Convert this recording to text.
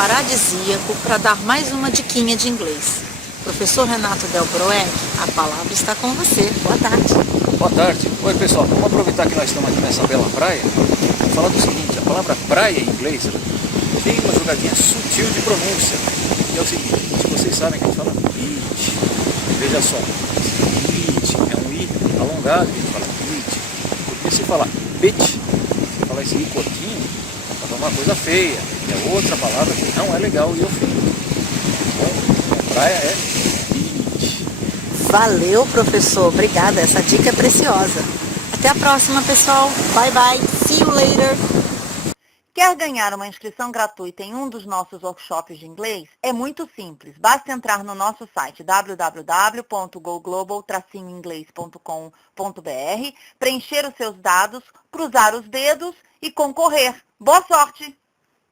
paradisíaco para dar mais uma diquinha de inglês. Professor Renato Del Broek, a palavra está com você. Boa tarde. Boa tarde. Oi, pessoal. Vamos aproveitar que nós estamos aqui nessa bela praia e falar do seguinte: a palavra praia em inglês tem uma jogadinha sutil de pronúncia. E é o seguinte: vocês sabem que a gente fala beach. Veja só, beach é um i alongado que a gente fala beach. Porque se falar beach, se falar esse i curtinho, é uma coisa feia. E é outra palavra que não é legal e ofende. Bom, praia é beach. Valeu, professor. Obrigada. Essa dica é preciosa. Até a próxima, pessoal. Bye, bye. See you later. Quer ganhar uma inscrição gratuita em um dos nossos workshops de inglês? É muito simples. Basta entrar no nosso site www.goglobal-inglês.com.br, preencher os seus dados, cruzar os dedos e concorrer. Boa sorte!